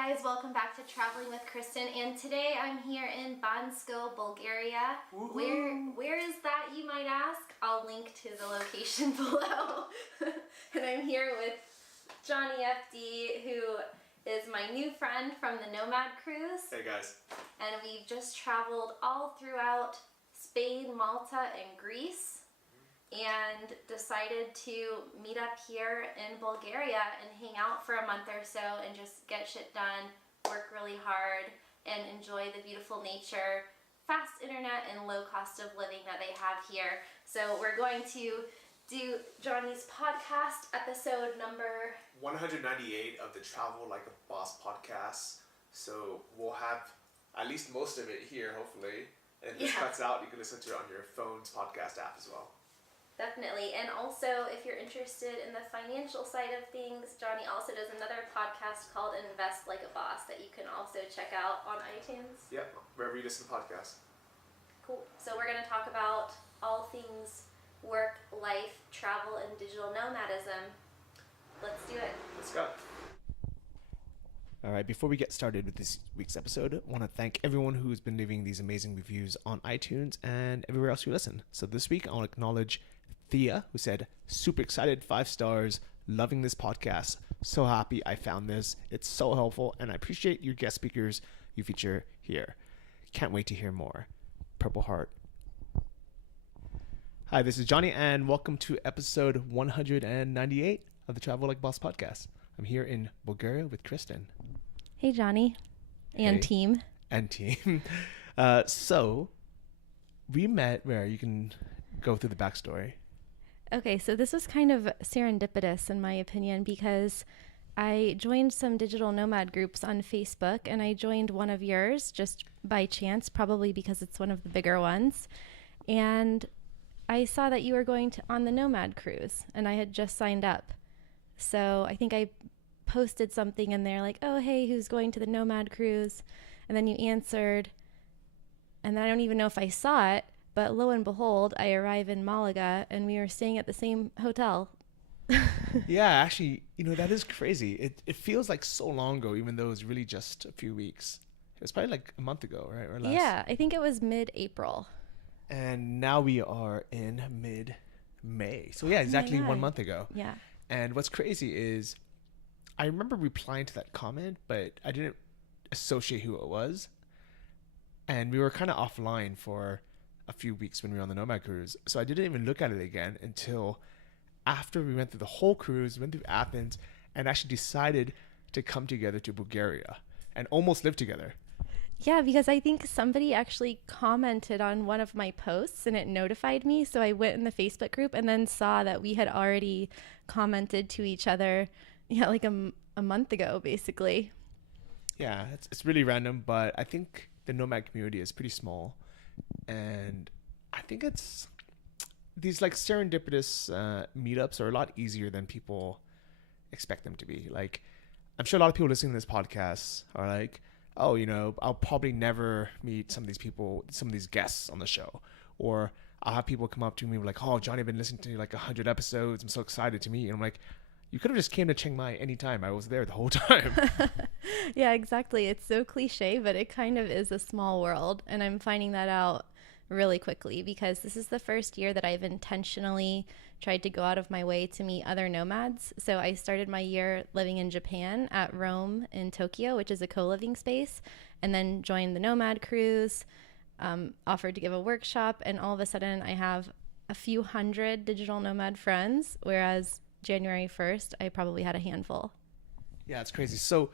guys, welcome back to Traveling with Kristin, and today I'm here in Bansko, Bulgaria. Where is that, you might ask? I'll link to the location below. And I'm here with Johnny FD, who is my new friend from the Nomad cruise. Hey guys. And we've just traveled all throughout Spain, Malta, and Greece, and decided to meet up here in Bulgaria and hang out for a month or so and just get shit done, work really hard, and enjoy the beautiful nature, fast internet, and low cost of living that they have here. So we're going to do Johnny's podcast, episode number 198 of the Travel Like a Boss podcast. So we'll have at least most of it here, hopefully. And if this cuts out, you can listen to it on your phone's podcast app as well. Definitely. And also, if you're interested in the financial side of things, Johnny also does another podcast called Invest Like a Boss that you can also check out on iTunes. Yep, wherever you listen to podcasts. Cool. So we're going to talk about all things work, life, travel, and digital nomadism. Let's do it. Let's go. All right, before we get started with this week's episode, I want to thank everyone who's been leaving these amazing reviews on iTunes and everywhere else you listen. So this week, I want to acknowledge Thea, who said, super excited, 5 stars, loving this podcast. So happy I found this. It's so helpful, and I appreciate your guest speakers you feature here. Can't wait to hear more. Purple Heart. Hi, this is Johnny, and welcome to episode 198 of the Travel Like Boss podcast. I'm here in Bulgaria with Kristin. Hey, Johnny. And team. And team. So, we met where you can go through the backstory. Okay, so this was kind of serendipitous in my opinion because I joined some digital nomad groups on Facebook, and I joined one of yours just by chance, probably because it's one of the bigger ones. And I saw that you were going on the Nomad cruise, and I had just signed up. So I think I posted something in there like, oh, hey, who's going to the Nomad cruise? And then you answered, and I don't even know if I saw it, but lo and behold, I arrive in Malaga, and we were staying at the same hotel. Yeah, actually, that is crazy. It feels like so long ago, even though it was really just a few weeks. It was probably like a month ago, right? Or less. Yeah, I think it was mid-April. And now we are in mid-May. So yeah, exactly 1 month ago. Yeah. And what's crazy is I remember replying to that comment, but I didn't associate who it was. And we were kind of offline for a few weeks when we were on the Nomad cruise. So I didn't even look at it again until after we went through the whole cruise, went through Athens, and actually decided to come together to Bulgaria and almost live together. Yeah, because I think somebody actually commented on one of my posts and it notified me. So I went in the Facebook group and then saw that we had already commented to each other, like a month ago, basically. Yeah, it's really random, but I think the Nomad community is pretty small. And I think it's these like serendipitous meetups are a lot easier than people expect them to be. Like, I'm sure a lot of people listening to this podcast are like, oh, I'll probably never meet some of these people, some of these guests on the show. Or I'll have people come up to me like, oh, Johnny, I've been listening to like 100 episodes. I'm so excited to meet you. And I'm like, you could have just came to Chiang Mai anytime. I was there the whole time. Yeah, exactly. It's so cliche, but it kind of is a small world. And I'm finding that out really quickly because this is the first year that I've intentionally tried to go out of my way to meet other nomads. So I started my year living in Japan at Rome in Tokyo, which is a co-living space, and then joined the Nomad cruise, offered to give a workshop, and all of a sudden I have a few hundred digital nomad friends, whereas January 1st, I probably had a handful. Yeah, it's crazy. So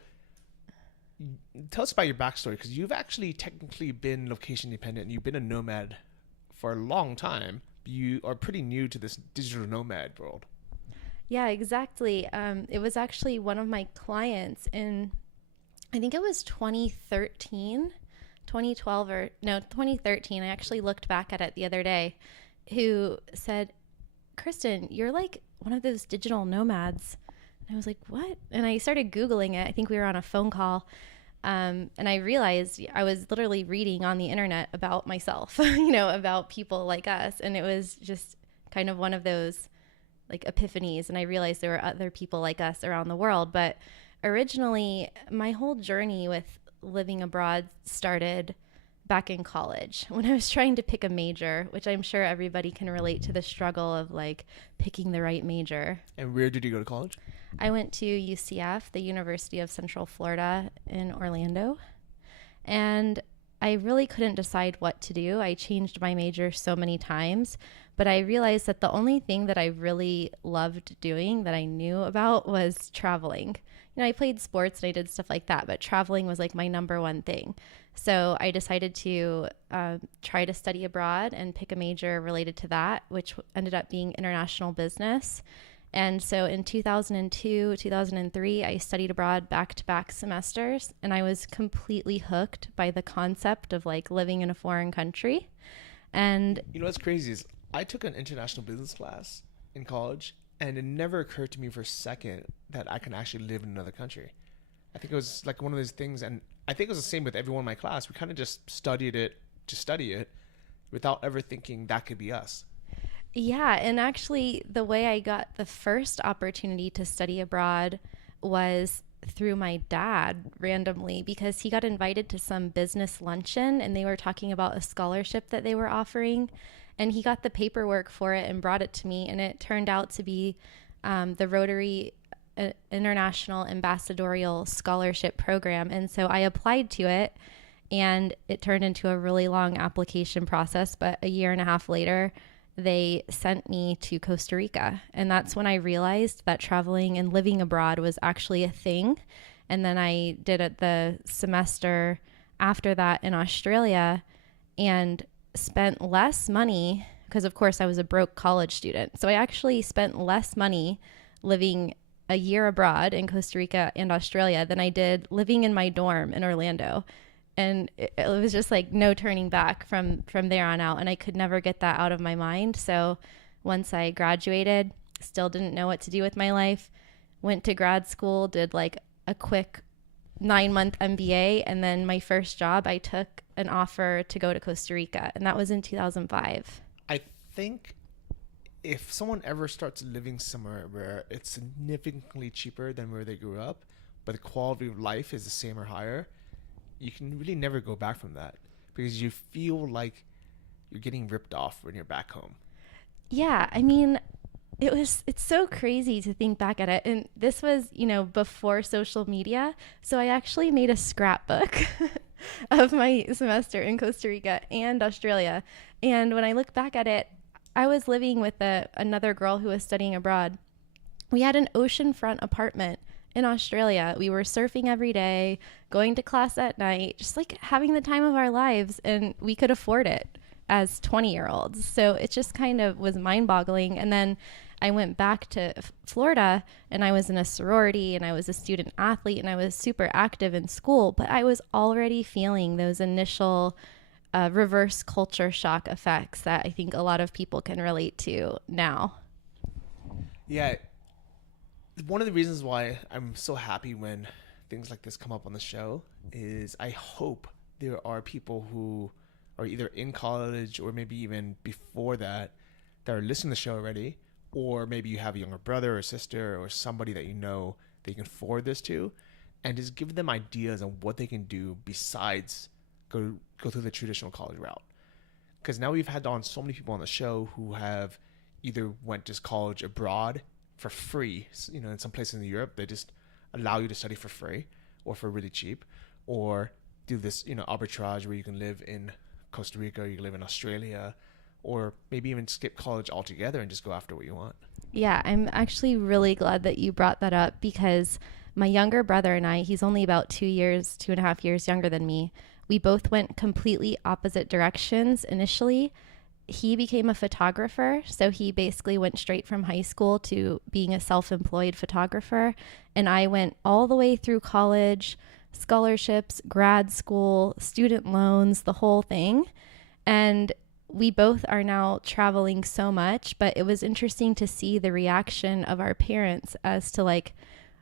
tell us about your backstory, because you've actually technically been location independent and you've been a nomad for a long time. You are pretty new to this digital nomad world. Yeah, exactly. It was actually one of my clients in, I think it was 2013, 2013. I actually looked back at it the other day, who said, Kristin, you're like one of those digital nomads. And I was like, what? And I started Googling it. I think we were on a phone call. And I realized I was literally reading on the internet about myself, about people like us. And it was just kind of one of those like epiphanies. And I realized there were other people like us around the world. But originally my whole journey with living abroad started back in college when I was trying to pick a major, which I'm sure everybody can relate to the struggle of like picking the right major. And where did you go to college? I went to UCF, the University of Central Florida in Orlando, and I really couldn't decide what to do. I changed my major so many times, but I realized that the only thing that I really loved doing that I knew about was traveling. You know, I played sports and I did stuff like that, but traveling was like my number one thing. So I decided to try to study abroad and pick a major related to that, which ended up being international business. And so in 2002, 2003, I studied abroad back-to-back semesters, and I was completely hooked by the concept of like living in a foreign country. And you know what's crazy is I took an international business class in college, and it never occurred to me for a second that I can actually live in another country. I think it was like one of those things, and I think it was the same with everyone in my class. We kind of just studied it to study it without ever thinking that could be us. Yeah, and actually the way I got the first opportunity to study abroad was through my dad randomly, because he got invited to some business luncheon and they were talking about a scholarship that they were offering, and he got the paperwork for it and brought it to me, and it turned out to be the Rotary International Ambassadorial Scholarship Program. And so I applied to it, and it turned into a really long application process, but a year and a half later they sent me to Costa Rica. And that's when I realized that traveling and living abroad was actually a thing. And then I did it the semester after that in Australia and spent less money because, of course, I was a broke college student. So I actually spent less money living a year abroad in Costa Rica and Australia than I did living in my dorm in Orlando. And it was just like no turning back from there on out. And I could never get that out of my mind. So once I graduated, still didn't know what to do with my life, went to grad school, did like a quick 9-month MBA. And then my first job, I took an offer to go to Costa Rica. And that was in 2005. I think if someone ever starts living somewhere where it's significantly cheaper than where they grew up, but the quality of life is the same or higher, you can really never go back from that, because you feel like you're getting ripped off when you're back home. Yeah, I mean, it's so crazy to think back at it. And this was, before social media. So I actually made a scrapbook of my semester in Costa Rica and Australia. And when I look back at it, I was living with another girl who was studying abroad. We had an oceanfront apartment in Australia. We were surfing every day, going to class at night, just like having the time of our lives, and we could afford it as 20-year-olds. So it just kind of was mind-boggling. And then I went back to Florida, and I was in a sorority, and I was a student athlete, and I was super active in school, but I was already feeling those initial reverse culture shock effects that I think a lot of people can relate to now. Yeah. One of the reasons why I'm so happy when things like this come up on the show is I hope there are people who are either in college or maybe even before that are listening to the show already, or maybe you have a younger brother or sister or somebody that you know that you can forward this to, and just give them ideas on what they can do besides go through the traditional college route. Because now we've had on so many people on the show who have either went to college abroad for free, in some places in Europe, they just allow you to study for free or for really cheap, or do this, arbitrage where you can live in Costa Rica, or you can live in Australia, or maybe even skip college altogether and just go after what you want. Yeah, I'm actually really glad that you brought that up, because my younger brother and I, he's only about 2.5 years younger than me. We both went completely opposite directions initially. He became a photographer, so he basically went straight from high school to being a self-employed photographer. And I went all the way through college, scholarships, grad school, student loans, the whole thing. And we both are now traveling so much, but it was interesting to see the reaction of our parents as to like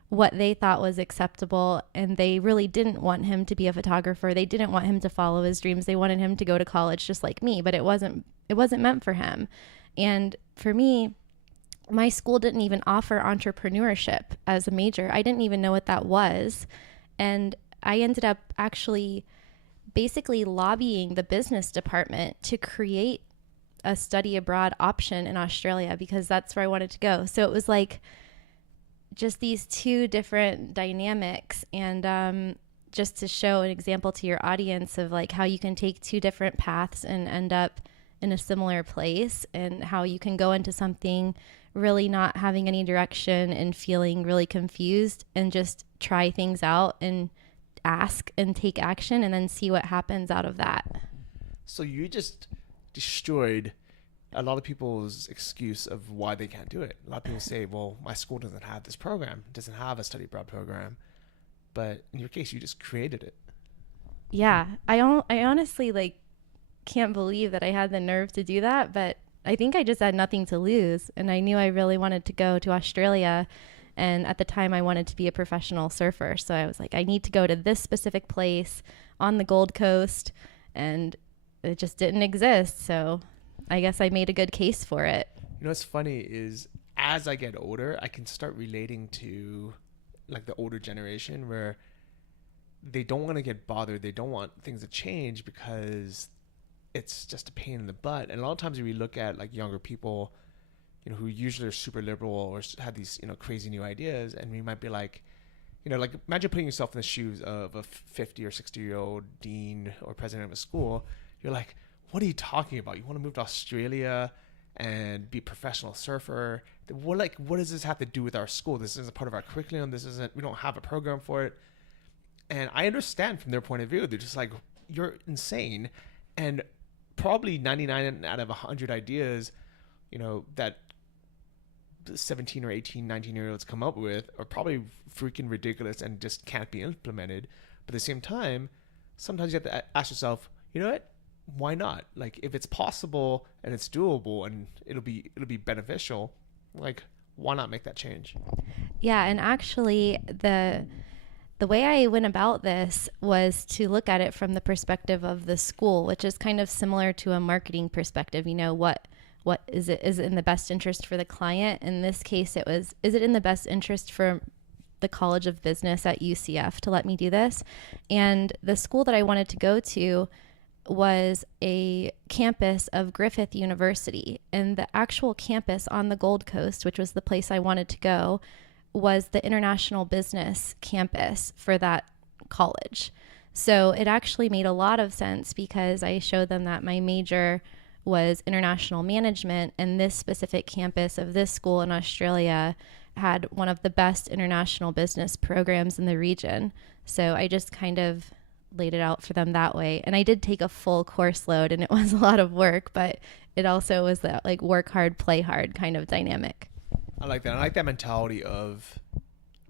what they thought was acceptable. And they really didn't want him to be a photographer. They didn't want him to follow his dreams. They wanted him to go to college just like me, but it wasn't meant for him. And for me, my school didn't even offer entrepreneurship as a major. I didn't even know what that was. And I ended up actually basically lobbying the business department to create a study abroad option in Australia because that's where I wanted to go. So it was like just these two different dynamics, and just to show an example to your audience of like how you can take two different paths and end up in a similar place, and how you can go into something really not having any direction and feeling really confused and just try things out and ask and take action and then see what happens out of that. So you just destroyed a lot of people's excuse of why they can't do it. A lot of people say, well, my school doesn't have this program, doesn't have a study abroad program. But in your case, you just created it. Yeah. I honestly like can't believe that I had the nerve to do that, but I think I just had nothing to lose. And I knew I really wanted to go to Australia. And at the time I wanted to be a professional surfer. So I was like, I need to go to this specific place on the Gold Coast, and it just didn't exist. So I guess I made a good case for it. You know what's funny is as I get older, I can start relating to like the older generation where they don't want to get bothered. They don't want things to change because it's just a pain in the butt. And a lot of times when we look at like younger people, you know, who usually are super liberal or have these, you know, crazy new ideas, and we might be like, you know, like imagine putting yourself in the shoes of a 50 or 60-year-old dean or president of a school. You're like, what are you talking about? You want to move to Australia and be a professional surfer? What does this have to do with our school? This isn't part of our curriculum. We don't have a program for it. And I understand from their point of view. They're just like, you're insane. And probably 99 out of 100 ideas, you know, that 17 or 18, 19-year-olds come up with are probably freaking ridiculous and just can't be implemented. But at the same time, sometimes you have to ask yourself, you know what? Why not? Like, if it's possible and it's doable and it'll be beneficial, like, why not make that change? Yeah, and actually the way I went about this was to look at it from the perspective of the school, which is kind of similar to a marketing perspective. You know, what is it in the best interest for the client? In this case, it was, is it in the best interest for the College of Business at UCF to let me do this? And the school that I wanted to go to was a campus of Griffith University, and the actual campus on the Gold Coast, which was the place I wanted to go, was the International Business campus for that college. So it actually made a lot of sense because I showed them that my major was international management, and this specific campus of this school in Australia had one of the best international business programs in the region. So I just kind of laid it out for them that way. And I did take a full course load, and it was a lot of work, but it also was that like work hard, play hard kind of dynamic. I like that. I like that mentality of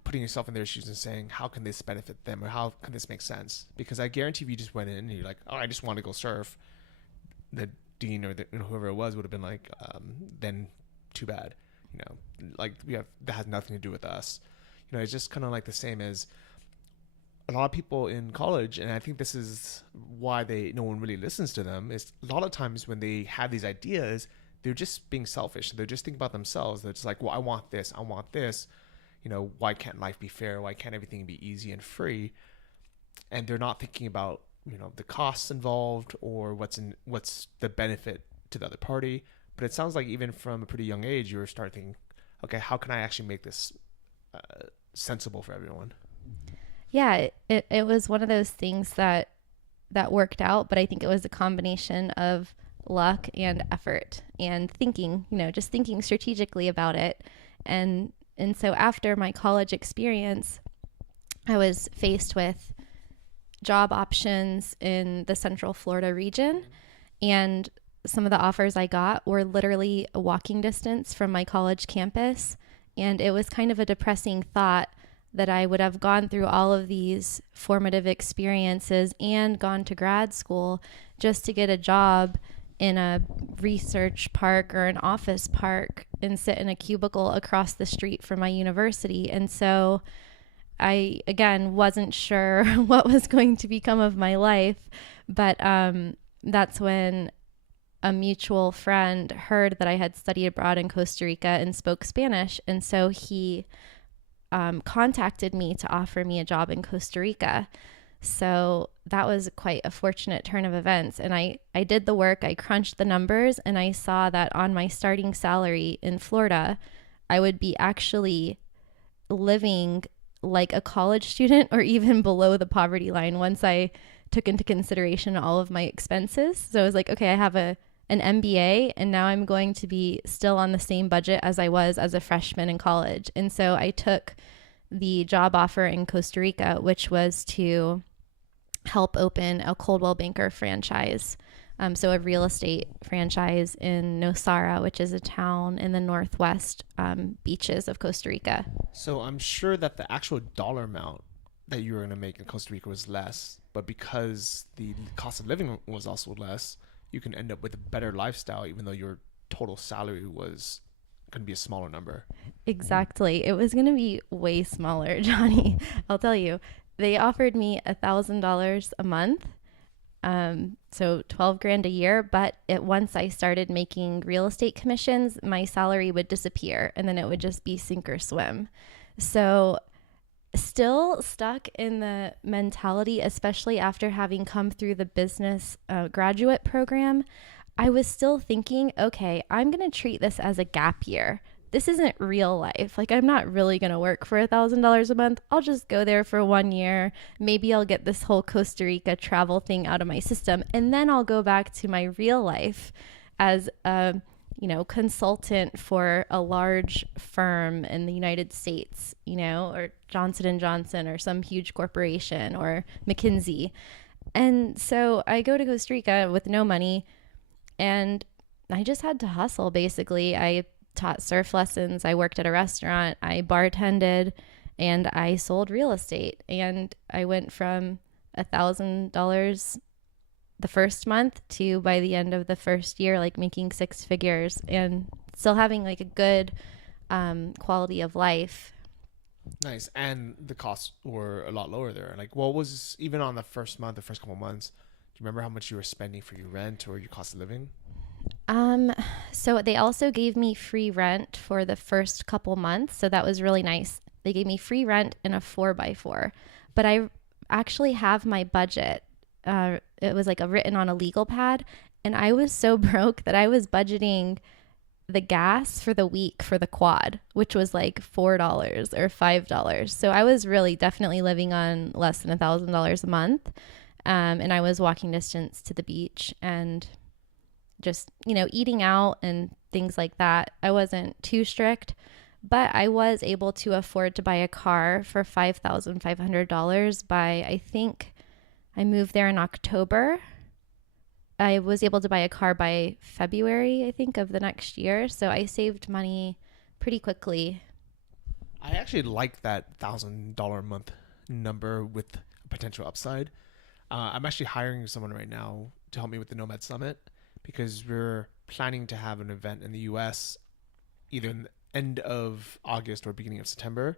putting yourself in their shoes and saying, how can this benefit them, or how can this make sense? Because I guarantee if you just went in and you're like, oh, I just want to go surf, the dean or whoever it was would have been like, then too bad. You know, like that has nothing to do with us. You know, it's just kind of like the same as a lot of people in college, and I think this is why no one really listens to them, is a lot of times when they have these ideas, they're just being selfish. They're just thinking about themselves. They're just like, well, I want this. You know, why can't life be fair? Why can't everything be easy and free? And they're not thinking about, you know, the costs involved or what's the benefit to the other party. But it sounds like even from a pretty young age, you were starting, okay, how can I actually make this sensible for everyone? Yeah, it was one of those things that worked out, but I think it was a combination of luck and effort and thinking, you know, just thinking strategically about it. And so after my college experience, I was faced with job options in the Central Florida region, and some of the offers I got were literally a walking distance from my college campus. And it was kind of a depressing thought that I would have gone through all of these formative experiences and gone to grad school just to get a job in a research park or an office park and sit in a cubicle across the street from my university. And so I, again, wasn't sure what was going to become of my life. But that's when a mutual friend heard that I had studied abroad in Costa Rica and spoke Spanish. And so he contacted me to offer me a job in Costa Rica. So that was quite a fortunate turn of events. And I did the work, I crunched the numbers, and I saw that on my starting salary in Florida, I would be actually living like a college student or even below the poverty line once I took into consideration all of my expenses. So I was like, okay, I have an MBA and now I'm going to be still on the same budget as I was as a freshman in college. And so I took the job offer in Costa Rica, which was to help open a Coldwell Banker franchise. So a real estate franchise in Nosara, which is a town in the northwest beaches of Costa Rica. So I'm sure that the actual dollar amount that you were going to make in Costa Rica was less, but because the cost of living was also less, you can end up with a better lifestyle, even though your total salary was going to be a smaller number. Exactly. It was going to be way smaller, Johnny. I'll tell you. They offered me $1,000 a month. So 12 grand a year, but once I started making real estate commissions, my salary would disappear and then it would just be sink or swim. So still stuck in the mentality, especially after having come through the business graduate program, I was still thinking, okay, I'm going to treat this as a gap year. This isn't real life. Like, I'm not really going to work for $1,000 a month. I'll just go there for 1 year. Maybe I'll get this whole Costa Rica travel thing out of my system. And then I'll go back to my real life as a, consultant for a large firm in the United States, or Johnson & Johnson or some huge corporation or McKinsey. And so I go to Costa Rica with no money and I just had to hustle, basically. I taught surf lessons, I worked at a restaurant, I bartended, and I sold real estate. And I went from $1,000 the first month to, by the end of the first year, like making 6 figures and still having like a good quality of life. Nice. And the costs were a lot lower there. Like, what was, even on the first month, the first couple of months, do you remember how much you were spending for your rent or your cost of living? So they also gave me free rent for the first couple months. So that was really nice. They gave me free rent in a 4x4, but I actually have my budget. It was like written on a legal pad, and I was so broke that I was budgeting the gas for the week for the quad, which was like $4 or $5. So I was really definitely living on less than $1,000 a month. And I was walking distance to the beach and just, eating out and things like that. I wasn't too strict, but I was able to afford to buy a car for $5,500 by, I think I moved there in October. I was able to buy a car by February, I think, of the next year. So I saved money pretty quickly. I actually like that $1,000 a month number with a potential upside. I'm actually hiring someone right now to help me with the Nomad Summit, because we're planning to have an event in the US either in the end of August or beginning of September,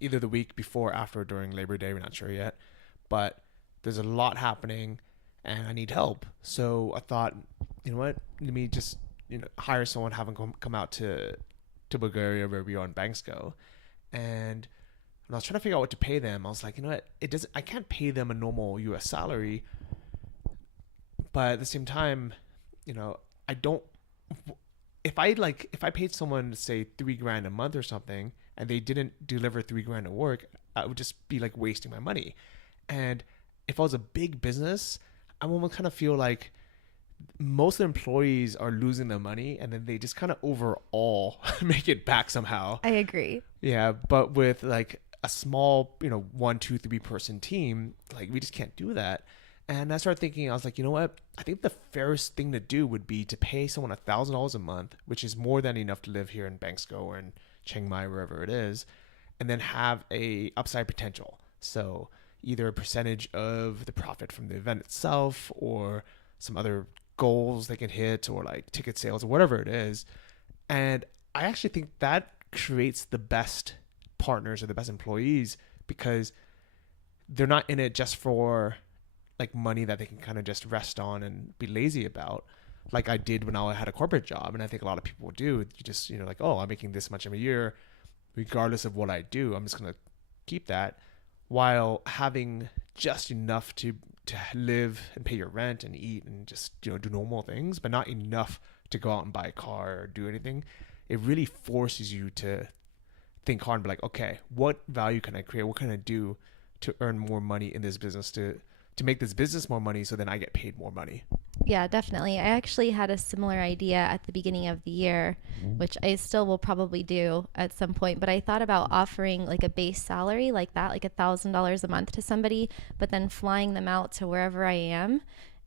either the week before, after, or during Labor Day. We're not sure yet, but there's a lot happening and I need help. So I thought, you know what, let me just hire someone, have them come out to Bulgaria, where we are in Bansko. And when I was trying to figure out what to pay them, I was like, you know what, I can't pay them a normal US salary. But at the same time, I don't, if I paid someone, say, $3,000 a month or something, and they didn't deliver $3,000 of work, I would just be like wasting my money. And if I was a big business, I almost kind of feel like most of the employees are losing their money and then they just kind of overall make it back somehow. I agree. Yeah. But with like a small, 1, 2, 3 person team, like we just can't do that. And I started thinking, I was like, you know what? I think the fairest thing to do would be to pay someone $1,000 a month, which is more than enough to live here in Bansko or in Chiang Mai, wherever it is, and then have a upside potential. So either a percentage of the profit from the event itself or some other goals they can hit, or like ticket sales or whatever it is. And I actually think that creates the best partners or the best employees, because they're not in it just for like money that they can kind of just rest on and be lazy about. like I did when I had a corporate job. And I think a lot of people do. You just, like, oh, I'm making this much a year, regardless of what I do. I'm just going to keep that, while having just enough to live and pay your rent and eat and just, do normal things, but not enough to go out and buy a car or do anything. It really forces you to think hard and be like, okay, what value can I create? What can I do to earn more money in this business, to make this business more money, so then I get paid more money? Yeah, definitely. I actually had a similar idea at the beginning of the year, which I still will probably do at some point. But I thought about offering like a base salary like that, like $1,000 a month to somebody, but then flying them out to wherever I am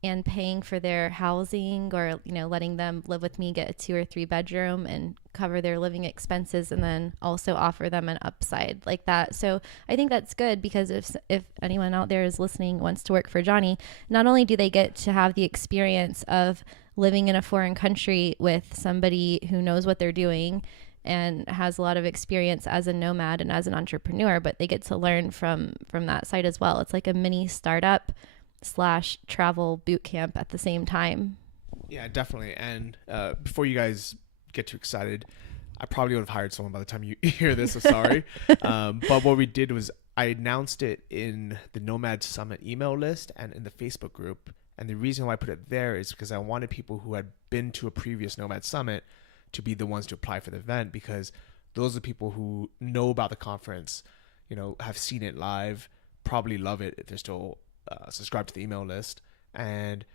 and paying for their housing, or, letting them live with me, get a 2 or 3 bedroom and cover their living expenses, and then also offer them an upside like that. So I think that's good, because if anyone out there is listening, wants to work for Johnny, not only do they get to have the experience of living in a foreign country with somebody who knows what they're doing and has a lot of experience as a nomad and as an entrepreneur, but they get to learn from that side as well. It's like a mini startup / travel boot camp at the same time. Yeah, definitely. And before you guys get too excited, I probably would have hired someone by the time you hear this, so sorry. But what we did was I announced it in the Nomad Summit email list and in the Facebook group. And the reason why I put it there is because I wanted people who had been to a previous Nomad Summit to be the ones to apply for the event, because those are people who know about the conference, have seen it live, probably love it if they're still subscribed to the email list. And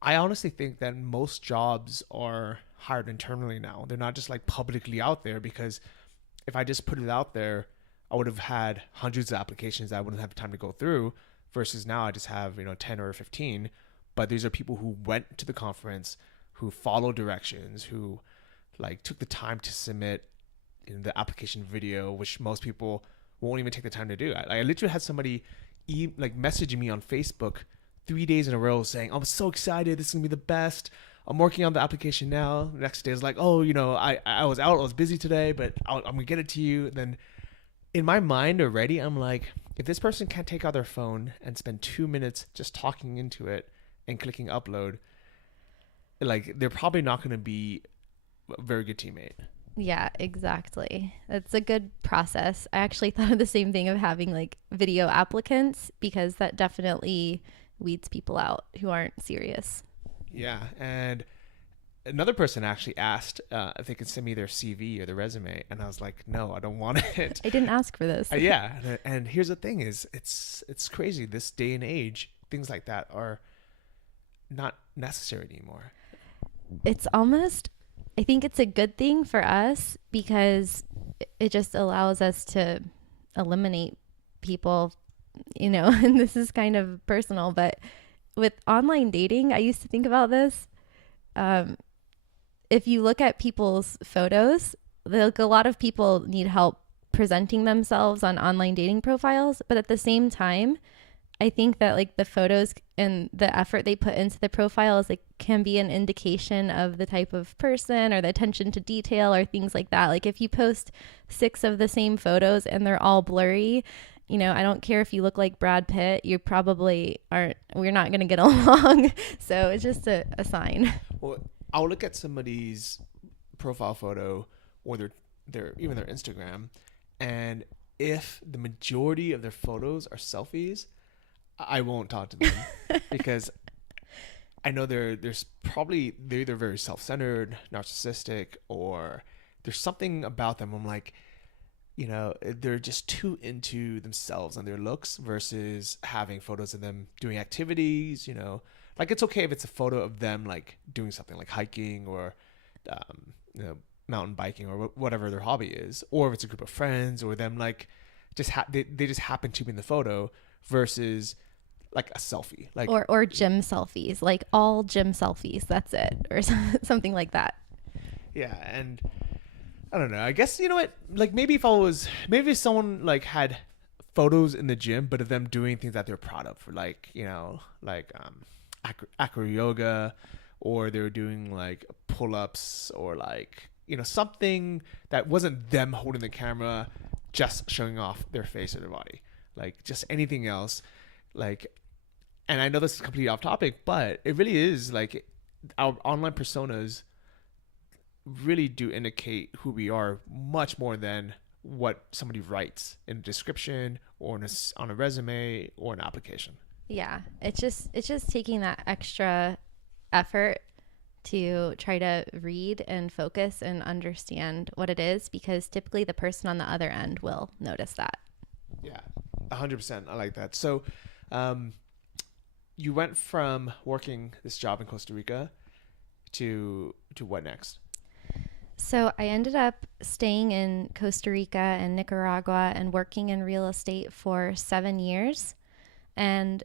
I honestly think that most jobs are hired internally now. They're not just like publicly out there, because if I just put it out there, I would have had hundreds of applications that I wouldn't have time to go through, versus now I just have 10 or 15. But these are people who went to the conference, who followed directions, who like took the time to submit in the application video, which most people won't even take the time to do. I literally had somebody messaging me on Facebook 3 days in a row saying, I'm so excited, this is gonna be the best, I'm working on the application now. The next day is like, oh, I was out, I was busy today, but I'm gonna get it to you. And then in my mind already, I'm like, if this person can't take out their phone and spend 2 minutes just talking into it and clicking upload, like, they're probably not gonna be a very good teammate. Yeah, exactly. That's a good process. I actually thought of the same thing of having like video applicants, because that definitely weeds people out who aren't serious. Yeah. And another person actually asked if they could send me their CV or their resume. And I was like, no, I don't want it. I didn't ask for this. Yeah. And here's the thing is it's crazy. This day and age, things like that are not necessary anymore. It's almost, I think it's a good thing for us, because it just allows us to eliminate people, and this is kind of personal, but with online dating, I used to think about this. If you look at people's photos, a lot of people need help presenting themselves on online dating profiles, but at the same time, I think that like the photos and the effort they put into the profiles can be an indication of the type of person or the attention to detail or things like that. Like if you post 6 of the same photos and they're all blurry, I don't care if you look like Brad Pitt, you probably we're not going to get along. So it's just a sign. Well, I'll look at somebody's profile photo or their even their Instagram, and if the majority of their photos are selfies, I won't talk to them because I know there's probably they're either very self-centered, narcissistic, or there's something about them. I'm like, they're just too into themselves and their looks versus having photos of them doing activities. Like it's okay if it's a photo of them like doing something like hiking or mountain biking or whatever their hobby is, or if it's a group of friends or them like just they just happen to be in the photo versus like a selfie, like or gym selfies, like all gym selfies, that's it, or something like that. Yeah. And I don't know, I guess what, like maybe if someone like had photos in the gym but of them doing things that they're proud of, like acro yoga, or they were doing like pull-ups, or like something that wasn't them holding the camera just showing off their face or their body, like just anything else. Like, and I know this is completely off topic, but it really is like our online personas really do indicate who we are much more than what somebody writes in a description or on a resume or an application. Yeah, it's just taking that extra effort to try to read and focus and understand what it is, because typically the person on the other end will notice that. Yeah, 100%. I like that. So you went from working this job in Costa Rica to what next? So I ended up staying in Costa Rica and Nicaragua and working in real estate for 7 years. And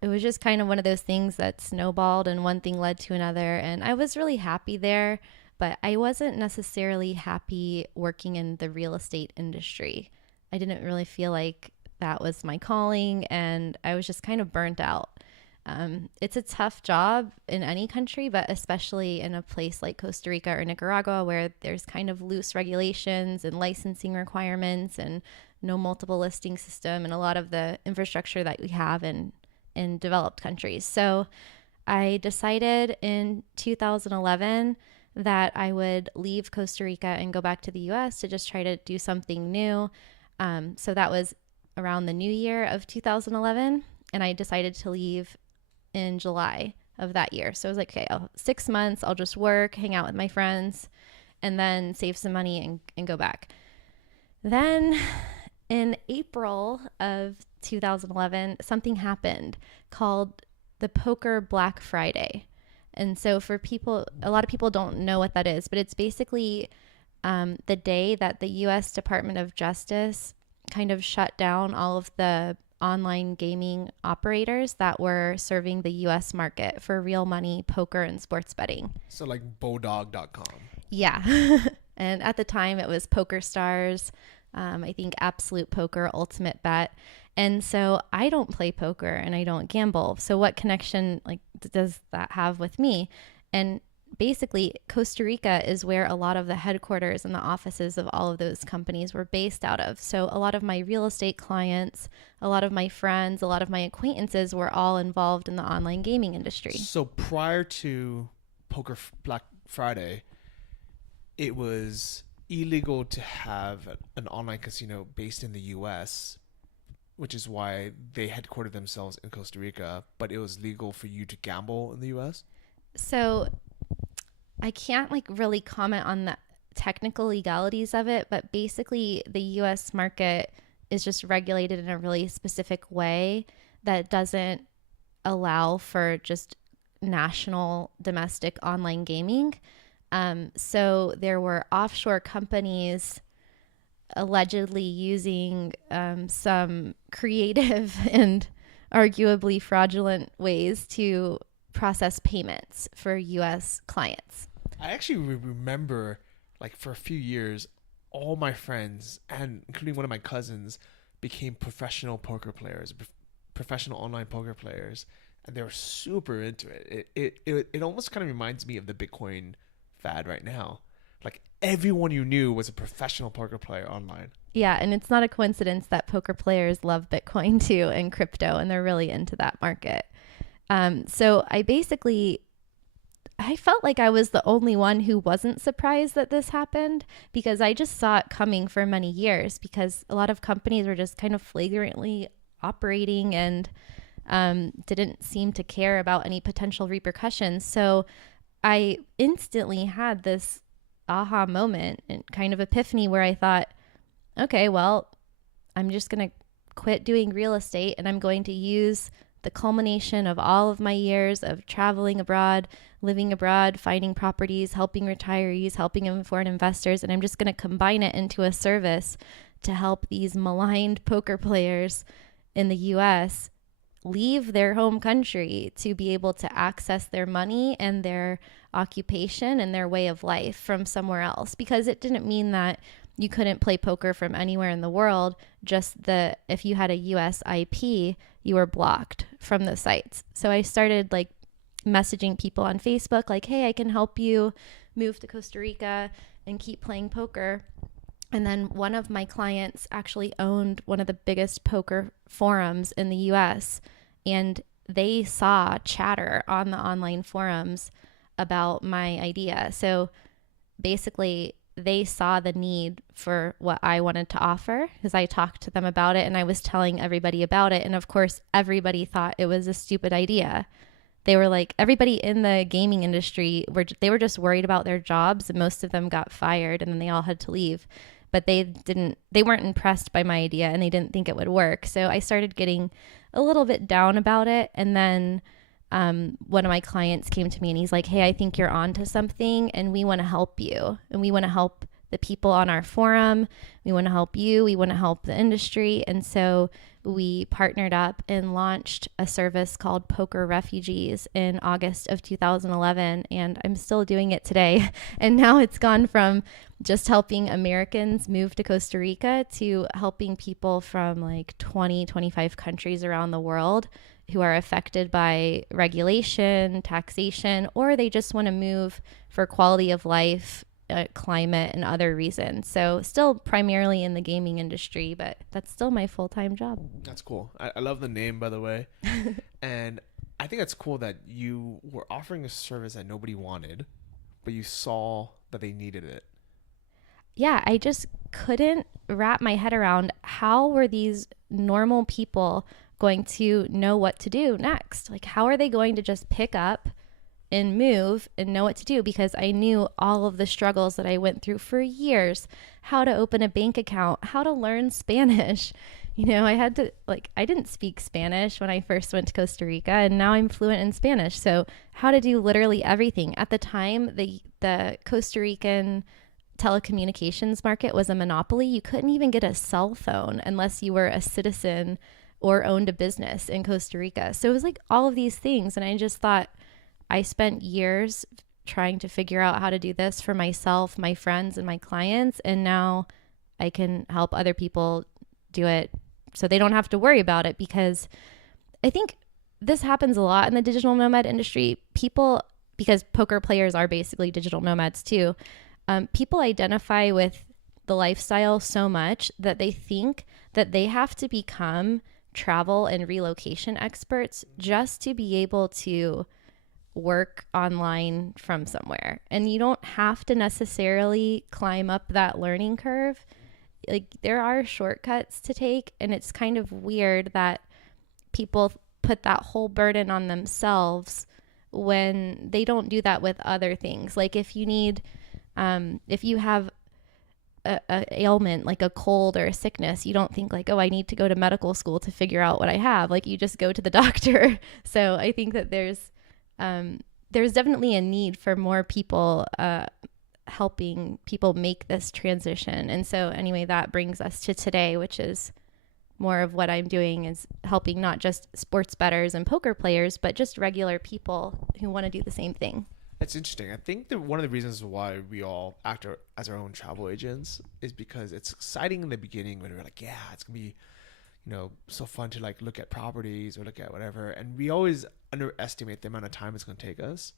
it was just kind of one of those things that snowballed and one thing led to another. And I was really happy there, but I wasn't necessarily happy working in the real estate industry. I didn't really feel like that was my calling, and I was just kind of burnt out. It's a tough job in any country, but especially in a place like Costa Rica or Nicaragua, where there's kind of loose regulations and licensing requirements and no multiple listing system and a lot of the infrastructure that we have in developed countries. So I decided in 2011 that I would leave Costa Rica and go back to the US to just try to do something new. So that was around the new year of 2011, and I decided to leave in July of that year. So I was like, okay, 6 months, I'll just work, hang out with my friends, and then save some money and go back. Then in April of 2011, something happened called the Poker Black Friday. And so for people, a lot of people don't know what that is, but it's basically the day that the U.S. Department of Justice kind of shut down all of the online gaming operators that were serving the U.S. market for real money poker and sports betting. So like Bodog.com. Yeah. And at the time it was Poker Stars, I think Absolute Poker, Ultimate Bet. And so I don't play poker and I don't gamble. So what connection does that have with me? And basically Costa Rica is where a lot of the headquarters and the offices of all of those companies were based out of. So a lot of my real estate clients, a lot of my friends, a lot of my acquaintances were all involved in the online gaming industry. So prior to Poker Black Friday, it was illegal to have an online casino based in the US, which is why they headquartered themselves in Costa Rica, but it was legal for you to gamble in the US? So I can't really comment on the technical legalities of it, but basically the US market is just regulated in a really specific way that doesn't allow for just national domestic online gaming. So there were offshore companies allegedly using some creative and arguably fraudulent ways to process payments for U.S. clients. I actually remember, for a few years, all my friends, and including one of my cousins, became professional poker players, professional online poker players, and they were super into it. It almost kind of reminds me of the Bitcoin fad right now. Everyone you knew was a professional poker player online. Yeah, and it's not a coincidence that poker players love Bitcoin too and crypto, and they're really into that market. So I felt like I was the only one who wasn't surprised that this happened, because I just saw it coming for many years, because a lot of companies were just kind of flagrantly operating and didn't seem to care about any potential repercussions. So I instantly had this aha moment and kind of epiphany where I thought, okay, well, I'm just going to quit doing real estate, and I'm going to use the culmination of all of my years of traveling abroad, living abroad, finding properties, helping retirees, helping foreign investors, and I'm just going to combine it into a service to help these maligned poker players in the U.S. leave their home country to be able to access their money and their occupation and their way of life from somewhere else. Because it didn't mean that you couldn't play poker from anywhere in the world, just if you had a US IP, you were blocked from the sites. So I started messaging people on Facebook hey, I can help you move to Costa Rica and keep playing poker. And then one of my clients actually owned one of the biggest poker forums in the US, and they saw chatter on the online forums about my idea. So basically, they saw the need for what I wanted to offer because I talked to them about it and I was telling everybody about it. And of course, everybody thought it was a stupid idea. They were like, everybody in the gaming industry, they were just worried about their jobs, and most of them got fired and then they all had to leave. But they weren't impressed by my idea and they didn't think it would work. So I started getting a little bit down about it. And then one of my clients came to me and he's like, hey, I think you're onto something and we want to help you. And we want to help the people on our forum. We want to help you. We want to help the industry. And so we partnered up and launched a service called Poker Refugees in August of 2011. And I'm still doing it today. And now it's gone from just helping Americans move to Costa Rica to helping people from like 20, 25 countries around the world who are affected by regulation, taxation, or they just want to move for quality of life, climate, and other reasons. So still primarily in the gaming industry, but that's still my full-time job. That's cool. I love the name, by the way. And I think it's cool that you were offering a service that nobody wanted, but you saw that they needed it. Yeah, I just couldn't wrap my head around how were these normal people going to know what to do next? Like, how are they going to just pick up and move and know what to do? Because I knew all of the struggles that I went through for years, how to open a bank account, how to learn Spanish. You know, I didn't speak Spanish when I first went to Costa Rica, and now I'm fluent in Spanish. So how to do literally everything. At the time, the Costa Rican telecommunications market was a monopoly. You couldn't even get a cell phone unless you were a citizen or owned a business in Costa Rica. So it was like all of these things. And I just thought, I spent years trying to figure out how to do this for myself, my friends, and my clients. And now I can help other people do it so they don't have to worry about it, because I think this happens a lot in the digital nomad industry. Because poker players are basically digital nomads too, people identify with the lifestyle so much that they think that they have to become travel and relocation experts just to be able to work online from somewhere. And you don't have to necessarily climb up that learning curve. Like, there are shortcuts to take, and it's kind of weird that people put that whole burden on themselves when they don't do that with other things. Like, if you have a ailment like a cold or a sickness, you don't think like, oh, I need to go to medical school to figure out what I have. Like, you just go to the doctor. So I think that there's definitely a need for more people helping people make this transition. And so anyway, that brings us to today, which is more of what I'm doing, is helping not just sports bettors and poker players, but just regular people who want to do the same thing. It's interesting. I think that one of the reasons why we all act as our own travel agents is because it's exciting in the beginning when we're like, yeah, it's going to be, so fun to like look at properties or look at whatever. And we always underestimate the amount of time it's going to take us.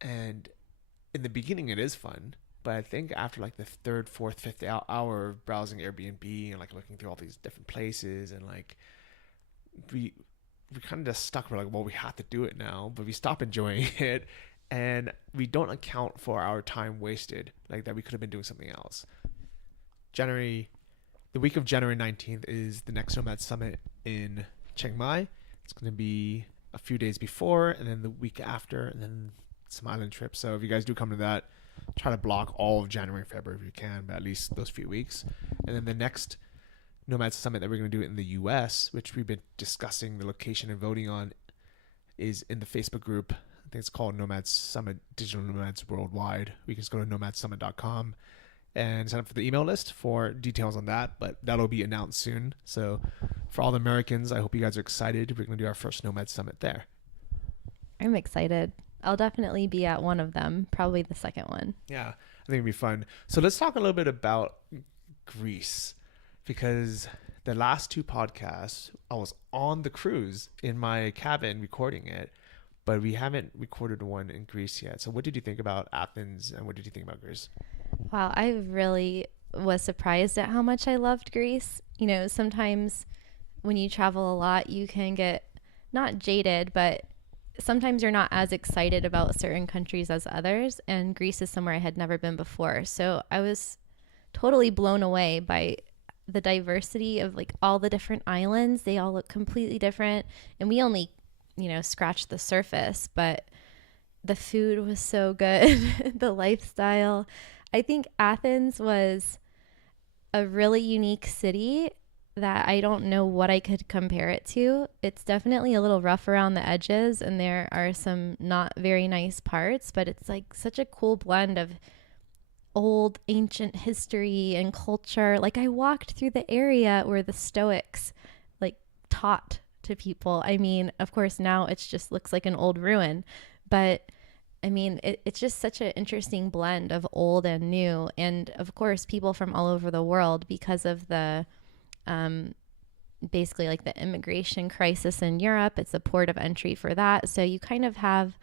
And in the beginning, it is fun. But I think after like the third, fourth, fifth hour of browsing Airbnb and like looking through all these different places, and like we kind of just stuck. We're like, well, we have to do it now, but we stop enjoying it. And we don't account for our time wasted, like that we could have been doing something else. The week of January 19th is the next Nomad Summit in Chiang Mai. It's going to be a few days before, and then the week after, and then some island trips. So if you guys do come to that, try to block all of January and February if you can, but at least those few weeks. And then the next Nomad Summit that we're going to do in the US, which we've been discussing the location and voting on, is in the Facebook group. I think it's called Nomad Summit Digital Nomads Worldwide. We can just go to nomadsummit.com and sign up for the email list for details on that, but that'll be announced soon. So for all the Americans, I hope you guys are excited. We're going to do our first Nomad Summit there. I'm excited. I'll definitely be at one of them, probably the second one. Yeah, I think it'll be fun. So let's talk a little bit about Greece, because the last two podcasts, I was on the cruise in my cabin recording it, but we haven't recorded one in Greece yet. So what did you think about Athens, and what did you think about Greece? Wow, I really was surprised at how much I loved Greece. Sometimes when you travel a lot, you can get not jaded, but sometimes you're not as excited about certain countries as others. And Greece is somewhere I had never been before. So I was totally blown away by the diversity of like all the different islands. They all look completely different. And we only, scratched the surface, but the food was so good. The lifestyle. I think Athens was a really unique city that I don't know what I could compare it to. It's definitely a little rough around the edges, and there are some not very nice parts, but it's like such a cool blend of old ancient history and culture. Like I walked through the area where the Stoics like taught to people. I mean, of course now it just looks like an old ruin, but I mean, it's just such an interesting blend of old and new. And of course, people from all over the world because of the basically like the immigration crisis in Europe. It's a port of entry for that. So you kind of have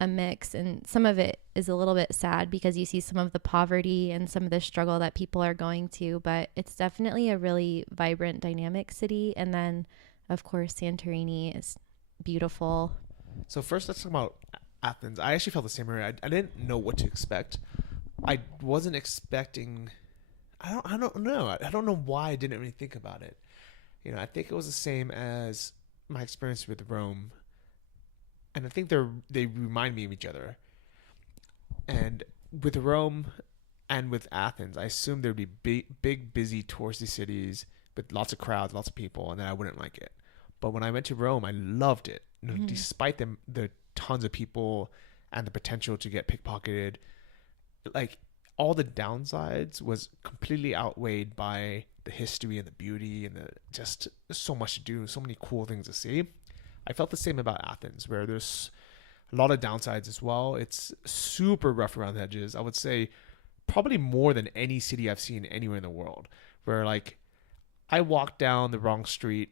a mix, and some of it is a little bit sad because you see some of the poverty and some of the struggle that people are going to, but it's definitely a really vibrant, dynamic city. And then of course, Santorini is beautiful. So first, let's talk about Athens. I actually felt the same way. I didn't know what to expect. I wasn't expecting. I don't know. I don't know why I didn't really think about it. I think it was the same as my experience with Rome, and I think they remind me of each other. And with Rome and with Athens, I assumed there'd be big, busy, touristy cities with lots of crowds, lots of people, and then I wouldn't like it. But when I went to Rome, I loved it. Despite the tons of people and the potential to get pickpocketed, like all the downsides was completely outweighed by the history and the beauty and just so much to do, so many cool things to see. I felt the same about Athens, where there's a lot of downsides as well. It's super rough around the edges. I would say probably more than any city I've seen anywhere in the world, where like I walked down the wrong street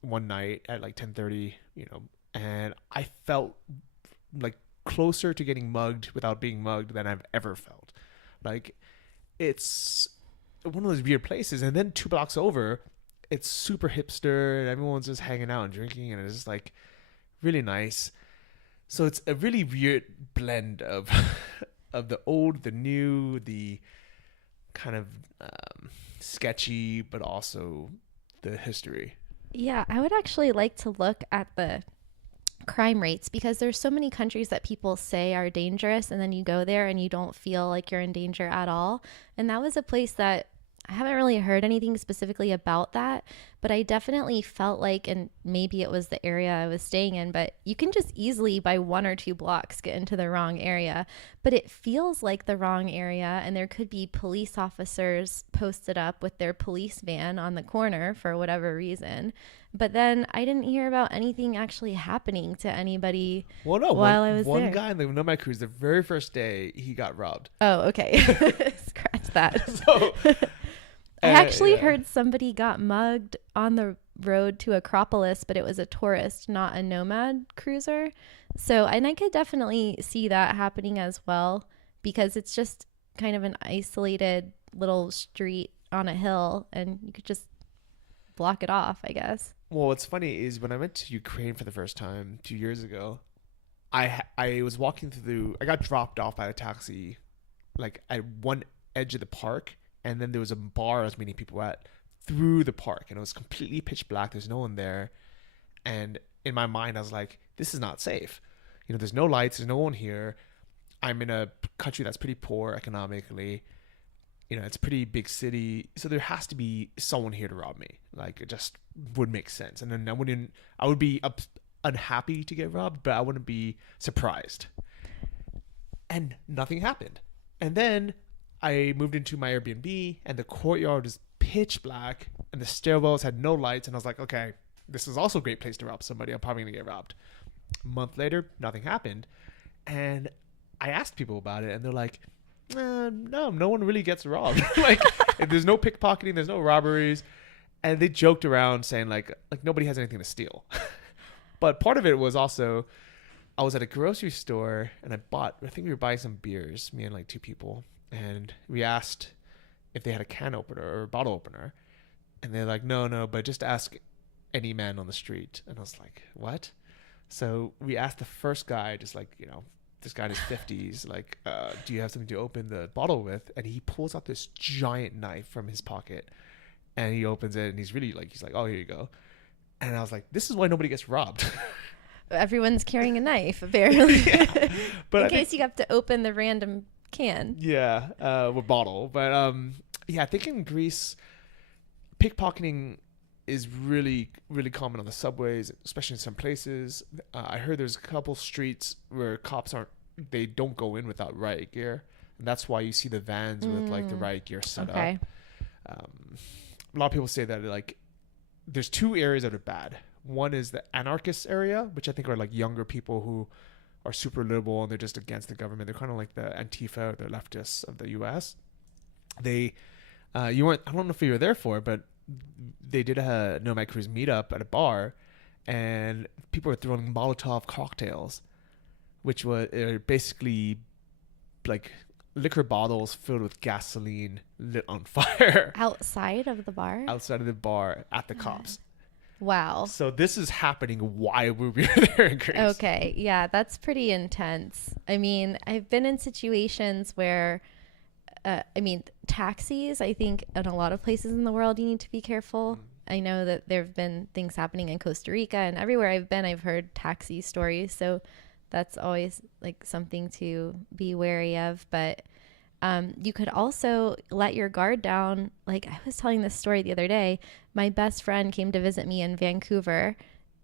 one night at like 10:30, and I felt like closer to getting mugged without being mugged than I've ever felt. Like it's one of those weird places, and then 2 blocks over, it's super hipster and everyone's just hanging out and drinking, and it's just like really nice. So it's a really weird blend of of the old, the new, the kind of sketchy, but also the history. Yeah, I would actually like to look at the crime rates, because there's so many countries that people say are dangerous, and then you go there and you don't feel like you're in danger at all. And that was a place that I haven't really heard anything specifically about that, but I definitely felt like, and maybe it was the area I was staying in, but you can just easily by 1 or 2 blocks get into the wrong area. But it feels like the wrong area, and there could be police officers posted up with their police van on the corner for whatever reason. But then I didn't hear about anything actually happening to anybody while I was there. One guy in the Nomad cruise, the very first day, he got robbed. Oh, okay. Scratch that. So I actually heard somebody got mugged on the road to Acropolis, but it was a tourist, not a Nomad cruiser. So, and I could definitely see that happening as well, because it's just kind of an isolated little street on a hill, and you could just block it off, I guess. Well, what's funny is when I went to Ukraine for the first time 2 years ago, I was walking I got dropped off by a taxi, like at one edge of the park, and then there was a bar I was meeting people at through the park, and it was completely pitch black. There's no one there, and in my mind, I was like, "This is not safe. There's no lights. There's no one here. I'm in a country that's pretty poor economically. It's a pretty big city, so there has to be someone here to rob me. Like, it just would make sense. And then I would be unhappy to get robbed, but I wouldn't be surprised." And nothing happened. And then I moved into my Airbnb, and the courtyard is pitch black, and the stairwells had no lights. And I was like, okay, this is also a great place to rob somebody. I'm probably going to get robbed. A month later, nothing happened. And I asked people about it, and they're like, no one really gets robbed. Like, there's no pickpocketing, there's no robberies. And they joked around saying like nobody has anything to steal. But part of it was also, I was at a grocery store, and I think we were buying some beers, me and like 2 people. And we asked if they had a can opener or a bottle opener. And they're like, no, but just ask any man on the street. And I was like, what? So we asked the first guy, just like, this guy in his 50s, like, do you have something to open the bottle with? And he pulls out this giant knife from his pocket and he opens it and he's like, oh, here you go. And I was like, this is why nobody gets robbed. Everyone's carrying a knife, apparently. Yeah. But in case you have to open the random can. Yeah, with bottle. But I think in Greece, pickpocketing is really, really common on the subways, especially in some places. I heard there's a couple streets where cops they don't go in without riot gear. And that's why you see the vans with like the riot gear set up. A lot of people say that like there's two areas that are bad. One is the anarchist area, which I think are like younger people who are super liberal and they're just against the government. They're kind of like the Antifa or the leftists of the US. I don't know if you were there for it, but they did a Nomad Cruise meetup at a bar and people were throwing Molotov cocktails, which were basically like liquor bottles filled with gasoline lit on fire. Outside of the bar? Outside of the bar at the cops. Wow. So this is happening while we were there in Greece. Okay. Yeah, that's pretty intense. I mean, I've been in situations where, taxis, I think in a lot of places in the world, you need to be careful. I know that there have been things happening in Costa Rica and everywhere I've been, I've heard taxi stories. So that's always like something to be wary of. But you could also let your guard down. Like I was telling this story the other day, my best friend came to visit me in Vancouver,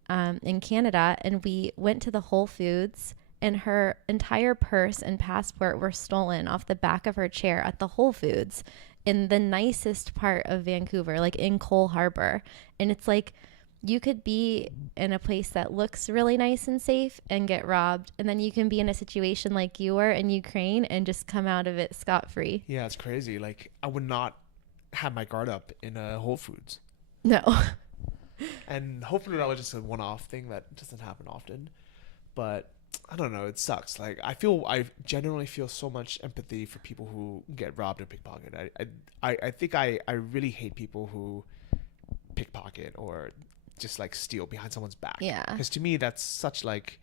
in Canada, and we went to the Whole Foods and her entire purse and passport were stolen off the back of her chair at the Whole Foods in the nicest part of Vancouver, like in Cole Harbor. And it's like, you could be in a place that looks really nice and safe and get robbed. And then you can be in a situation like you were in Ukraine and just come out of it scot-free. Yeah, it's crazy. Like I would not have my guard up in a Whole Foods. No. And hopefully that was just a one-off thing that doesn't happen often. But I don't know. It sucks. Like I genuinely feel so much empathy for people who get robbed or pickpocket. I think I really hate people who pickpocket or just like steal behind someone's back. Yeah. Because to me, that's such like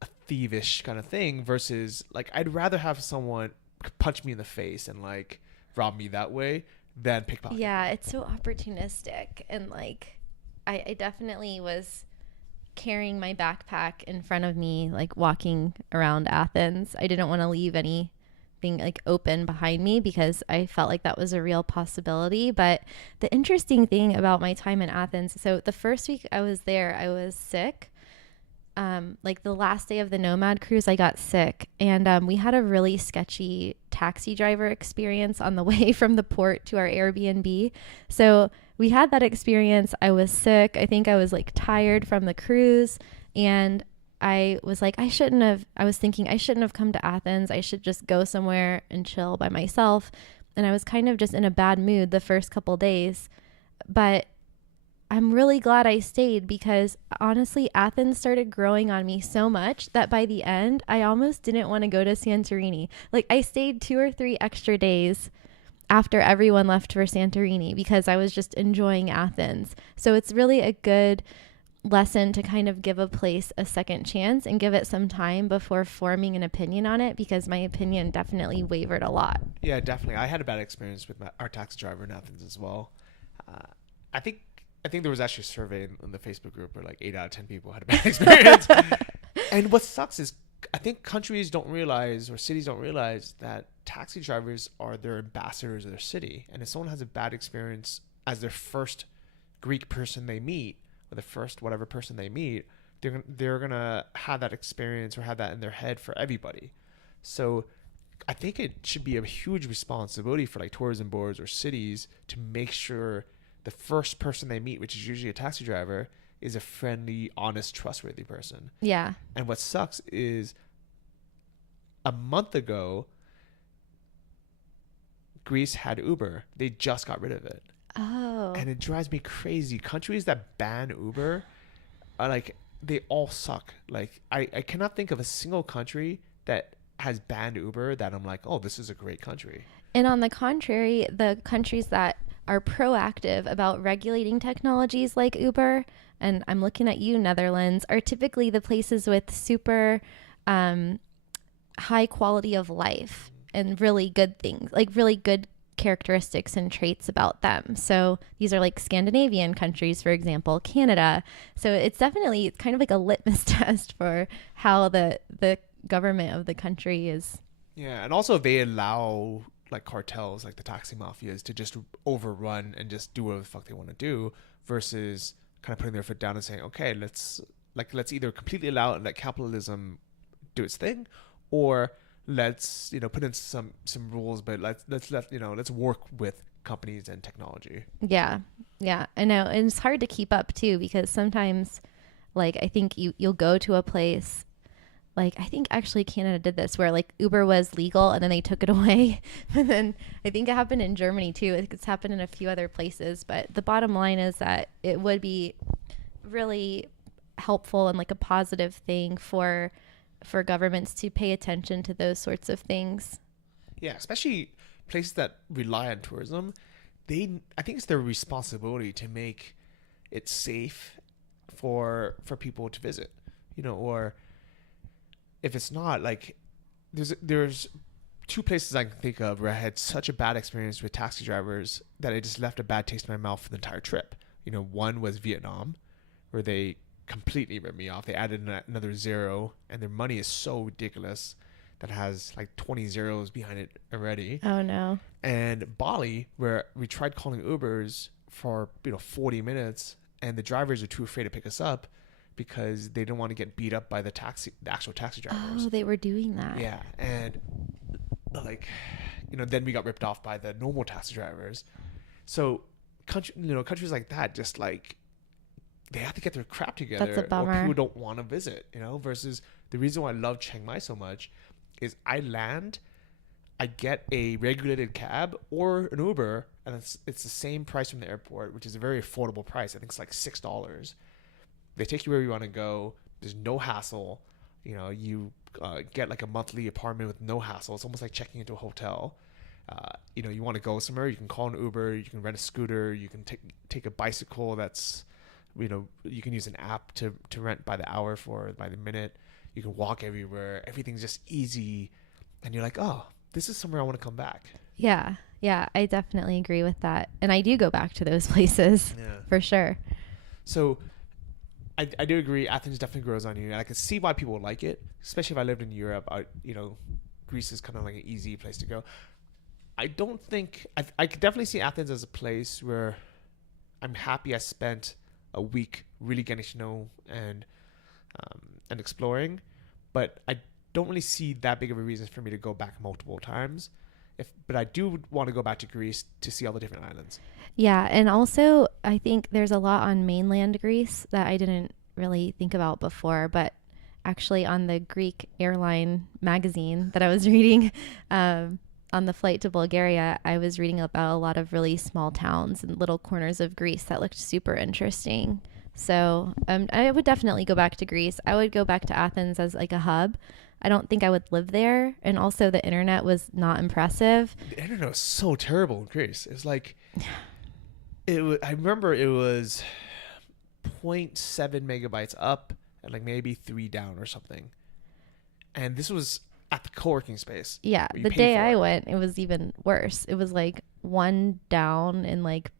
a thievish kind of thing versus like I'd rather have someone punch me in the face and like rob me that way than pickpocket. Yeah, it's so opportunistic. And like I definitely was carrying my backpack in front of me, like walking around Athens. I didn't want to leave anything like open behind me because I felt like that was a real possibility. But the interesting thing about my time in Athens, so the first week I was there, I was sick. Like the last day of the Nomad cruise, I got sick, and we had a really sketchy taxi driver experience on the way from the port to our Airbnb. So we had that experience. I was sick. I think I was like tired from the cruise, and I was like, I shouldn't have come to Athens. I should just go somewhere and chill by myself. And I was kind of just in a bad mood the first couple days, but I'm really glad I stayed because honestly, Athens started growing on me so much that by the end, I almost didn't want to go to Santorini. Like I stayed 2 or 3 extra days after everyone left for Santorini because I was just enjoying Athens. So it's really a good lesson to kind of give a place a second chance and give it some time before forming an opinion on it, because my opinion definitely wavered a lot. Yeah, definitely. I had a bad experience with our taxi driver in Athens as well. I think there was actually a survey in the Facebook group where like 8 out of 10 people had a bad experience. And what sucks is I think countries don't realize or cities don't realize that taxi drivers are their ambassadors of their city. And if someone has a bad experience as their first Greek person they meet, or the first whatever person they meet, they're gonna have that experience or have that in their head for everybody. So I think it should be a huge responsibility for like tourism boards or cities to make sure the first person they meet, which is usually a taxi driver, is a friendly, honest, trustworthy person. Yeah. And what sucks is a month ago, Greece had Uber. They just got rid of it. Oh. And it drives me crazy. Countries that ban Uber are like, they all suck. Like I cannot think of a single country that has banned Uber that I'm like, oh, this is a great country. And on the contrary, the countries that are proactive about regulating technologies like Uber, and I'm looking at you, Netherlands, are typically the places with super high quality of life and really good things, like really good characteristics and traits about them. So these are like Scandinavian countries, for example, Canada. So it's definitely kind of like a litmus test for how the government of the country is. Yeah, and also they allow like cartels, like the taxi mafias, to just overrun and just do whatever the fuck they want to do, versus kind of putting their foot down and saying, okay, let's either completely allow and let capitalism do its thing, or let's put in some rules, but let's work with companies and technology. Yeah, I know, and it's hard to keep up too, because sometimes, like, I think you'll go to a place, like I think actually Canada did this, where like Uber was legal and then they took it away, and then I think it happened in Germany too. It's happened in a few other places, but the bottom line is that it would be really helpful and like a positive thing for governments to pay attention to those sorts of things. Yeah, especially places that rely on tourism. I think it's their responsibility to make it safe for people to visit, or if it's not, like there's two places I can think of where I had such a bad experience with taxi drivers that I just left a bad taste in my mouth for the entire trip. One was Vietnam, where they completely ripped me off. They added another zero, and their money is so ridiculous that has like 20 zeros behind it already. Oh no. And Bali, where we tried calling Ubers for 40 minutes, and the drivers are too afraid to pick us up because they didn't want to get beat up by the actual taxi drivers. Oh, they were doing that. Yeah, and then we got ripped off by the normal taxi drivers. So countries like that, just like, they have to get their crap together. That's a bummer. Or people don't want to visit, versus the reason why I love Chiang Mai so much is I land, I get a regulated cab or an Uber, and it's the same price from the airport, which is a very affordable price. I think it's like $6. They take you where you want to go. There's no hassle. You get like a monthly apartment with no hassle. It's almost like checking into a hotel. You want to go somewhere, you can call an Uber, you can rent a scooter, you can take a bicycle that's, you can use an app to rent by the hour by the minute. You can walk everywhere. Everything's just easy. And you're like, oh, this is somewhere I want to come back. Yeah, I definitely agree with that. And I do go back to those places, for sure. So I do agree. Athens definitely grows on you. And I can see why people like it, especially if I lived in Europe. Greece is kind of like an easy place to go. I don't think... I could definitely see Athens as a place where I'm happy I spent a week really getting to know and exploring, but I don't really see that big of a reason for me to go back multiple times. But I do want to go back to Greece to see all the different islands. Yeah, and also I think there's a lot on mainland Greece that I didn't really think about before, but actually on the Greek airline magazine that I was reading on the flight to Bulgaria, I was reading about a lot of really small towns and little corners of Greece that looked super interesting. So I would definitely go back to Greece. I would go back to Athens as like a hub. I don't think I would live there. And also the internet was not impressive. The internet was so terrible in Greece. It was like, I remember it was 0.7 megabytes up and like maybe 3 down or something. And this was at the co-working space. Yeah. The day I went, it was even worse. It was like 1 down and like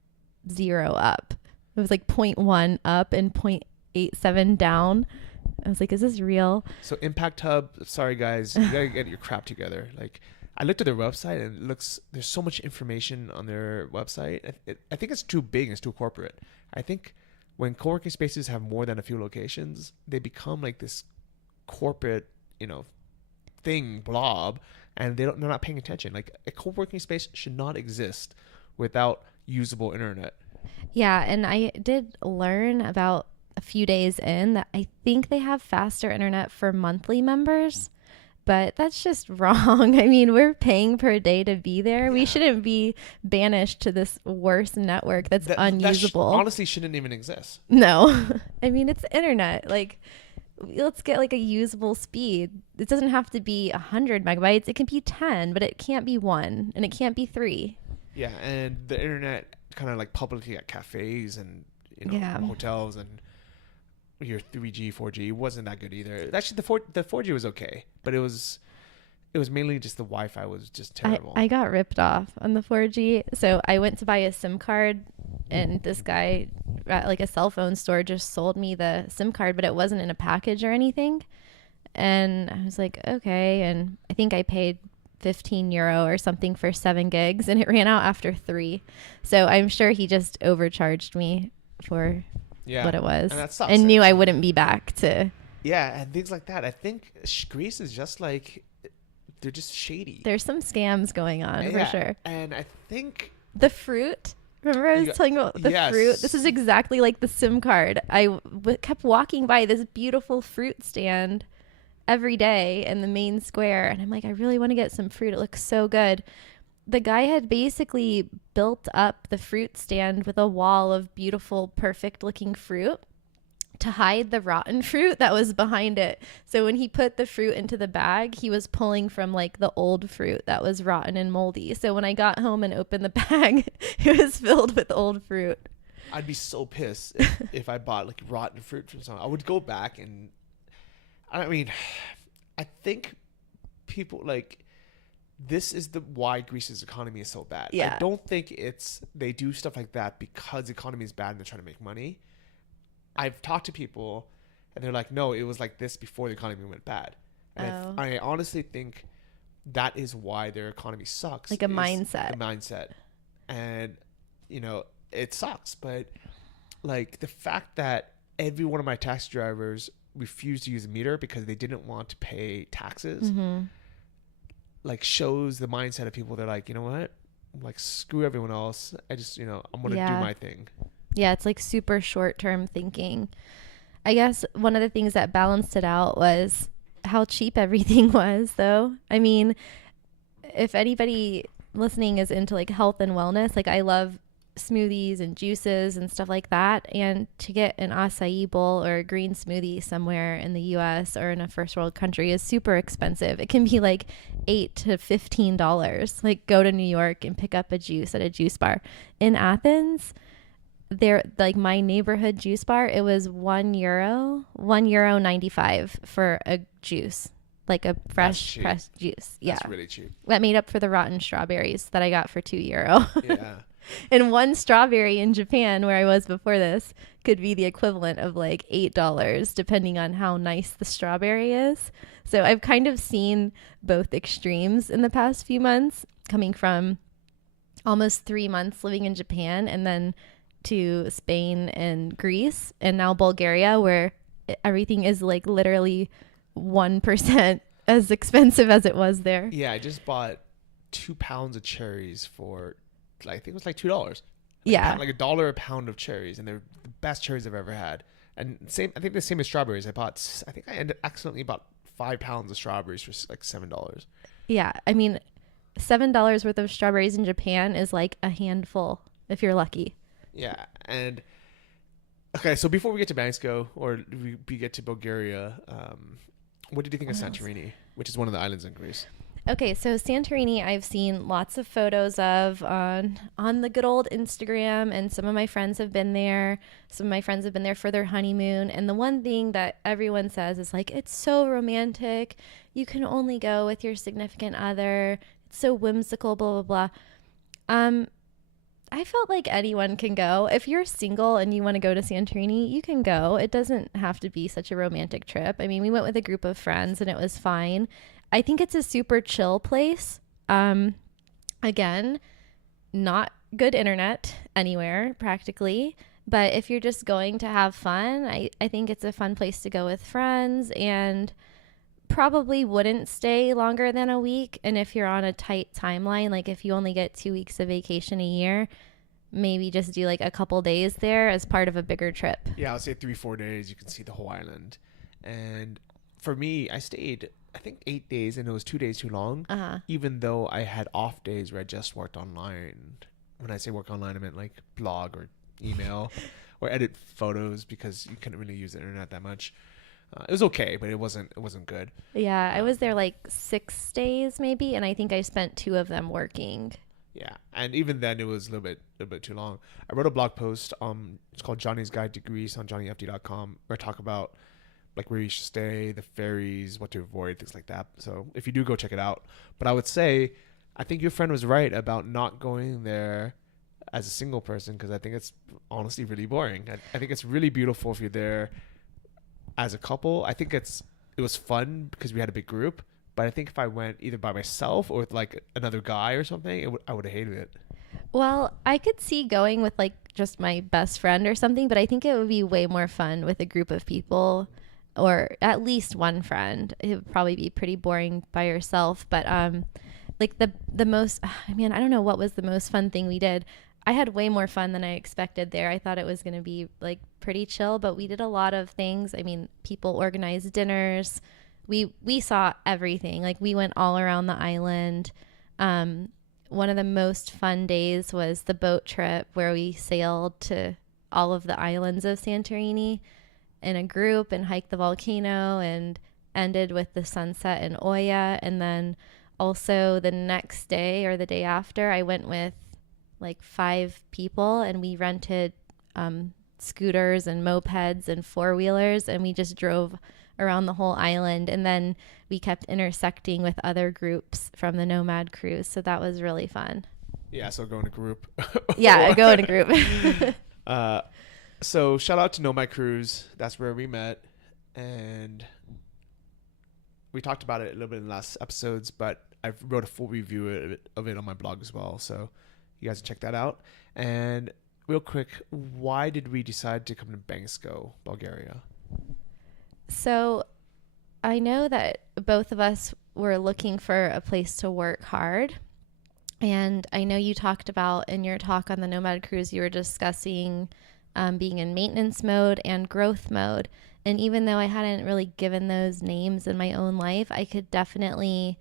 0 up. It was like 0.1 up and 0.87 down. I was like, is this real? So Impact Hub, sorry guys, you gotta get your crap together. Like, I looked at their website and there's so much information on their website. I think it's too big, it's too corporate. I think when co-working spaces have more than a few locations, they become like this corporate, blob, and they're not paying attention. Like, a co-working space should not exist without usable internet. Yeah, and I did learn about a few days in that I think they have faster internet for monthly members, but that's just wrong. I mean, we're paying per day to be there. Yeah. We shouldn't be banished to this worse network that's unusable. Honestly shouldn't even exist. No. I mean, it's internet. Like, let's get like a usable speed. It doesn't have to be 100 megabytes. It can be 10, but it can't be 1 and it can't be 3. Yeah, and the internet kind of like publicly at cafes and hotels, and your 3G 4G wasn't that good either. Actually, the 4G was okay, but it was mainly just the Wi-Fi was just terrible. I got ripped off on the 4G. So I went to buy a SIM card, and this guy at like a cell phone store just sold me the SIM card, but it wasn't in a package or anything. And I was like, okay. And I think I paid €15 or something for 7 gigs, and it ran out after 3. So I'm sure he just overcharged me for what it was, and that sucks. And knew I wouldn't be back to. Yeah, and things like that. I think Greece is just like, they're just shady. There's some scams going on for sure. And I think the fruit. Remember I was telling you about the fruit? This is exactly like the SIM card. I kept walking by this beautiful fruit stand every day in the main square, and I'm like, I really want to get some fruit. It looks so good. The guy had basically built up the fruit stand with a wall of beautiful, perfect looking fruit to hide the rotten fruit that was behind it. So when he put the fruit into the bag, he was pulling from like the old fruit that was rotten and moldy. So when I got home and opened the bag, it was filled with old fruit. I'd be so pissed if I bought like rotten fruit from someone. I would go back, and I mean, I think people like, this is why Greece's economy is so bad. Yeah. I don't think they do stuff like that because the economy is bad and they're trying to make money. I've talked to people and they're like, no, it was like this before the economy went bad. And I honestly think that is why their economy sucks. Like a mindset. The mindset. And, it sucks. But like the fact that every one of my taxi drivers refused to use a meter because they didn't want to pay taxes, like shows the mindset of people. They're like, you know what? Like, screw everyone else. I just, I'm going to do my thing. Yeah, it's like super short-term thinking. I guess one of the things that balanced it out was how cheap everything was, though. I mean, if anybody listening is into like health and wellness, like I love smoothies and juices and stuff like that. And to get an acai bowl or a green smoothie somewhere in the US or in a first world country is super expensive. It can be like $8 to $15. Like, go to New York and pick up a juice at a juice bar. In Athens, there, like my neighborhood juice bar, it was €1.95 for a juice, like a fresh pressed juice. Yeah, that's really cheap. That made up for the rotten strawberries that I got for €2. Yeah. And one strawberry in Japan, where I was before this, could be the equivalent of like $8, depending on how nice the strawberry is. So I've kind of seen both extremes in the past few months, coming from almost 3 months living in Japan and then to Spain and Greece and now Bulgaria, where everything is like literally 1% as expensive as it was there. Yeah, I just bought 2 pounds of cherries for, I think it was like $2. Yeah. Like $1 a pound of cherries, and they're the best cherries I've ever had. And I think the same as strawberries. I accidentally bought 5 pounds of strawberries for like $7. Yeah. I mean, $7 worth of strawberries in Japan is like a handful if you're lucky. Yeah. And okay, so before we get to Bansko or we get to Bulgaria, what did you think of Santorini, which is one of the islands in Greece? Okay, so Santorini, I've seen lots of photos of on the good old Instagram, and some of my friends have been there. Some of my friends have been there for their honeymoon, and the one thing that everyone says is like, it's so romantic. You can only go with your significant other. It's so whimsical, blah, blah, blah. I felt like anyone can go. If you're single and you want to go to Santorini, you can go. It doesn't have to be such a romantic trip. I mean, we went with a group of friends and it was fine. I think it's a super chill place. Again, not good internet anywhere practically. But if you're just going to have fun, I think it's a fun place to go with friends, and probably wouldn't stay longer than a week. And if you're on a tight timeline, like if you only get 2 weeks of vacation a year, maybe just do like a couple days there as part of a bigger trip. Yeah, I would say 3-4 days. You can see the whole island. And for me, I stayed, I think 8 days, and it was 2 days too long. Even though I had off days where I just worked online. When I say work online, I meant like blog or email or edit photos, because you couldn't really use the internet that much. It was okay, but it wasn't good. Yeah, I was there like 6 days maybe, and I think I spent 2 of them working. Yeah, and even then it was a little bit too long. I wrote a blog post. It's called Johnny's Guide to Greece on johnnyfd.com, where I talk about like where you should stay, the ferries, what to avoid, things like that. So if you do, go check it out. But I would say, I think your friend was right about not going there as a single person, because I think it's honestly really boring. I think it's really beautiful if you're there as a couple. I think it was fun because we had a big group. But I think if I went either by myself or with like another guy or something, I would have hated it. Well, I could see going with like just my best friend or something, but I think it would be way more fun with a group of people, or at least one friend. It would probably be pretty boring by yourself. But like the most, I mean, I don't know what was the most fun thing we did. I had way more fun than I expected there. I thought it was going to be like pretty chill, but we did a lot of things. I mean, people organized dinners. We saw everything. Like we went all around the island. One of the most fun days was the boat trip where we sailed to all of the islands of Santorini in a group and hiked the volcano and ended with the sunset in Oya. And then also the next day or the day after, I went with like 5 people and we rented scooters and mopeds and 4-wheelers, and we just drove around the whole island. And then we kept intersecting with other groups from the nomad cruise, so that was really fun. Yeah, so go in a group. Yeah, go in a group. So shout out to Nomad Cruise. That's where we met, and we talked about it a little bit in the last episodes, but I wrote a full review of it on my blog as well, so you guys can check that out. And real quick, why did we decide to come to Bansko, Bulgaria? So I know that both of us were looking for a place to work hard. And I know you talked about in your talk on the Nomad Cruise, you were discussing being in maintenance mode and growth mode. And even though I hadn't really given those names in my own life, I could definitely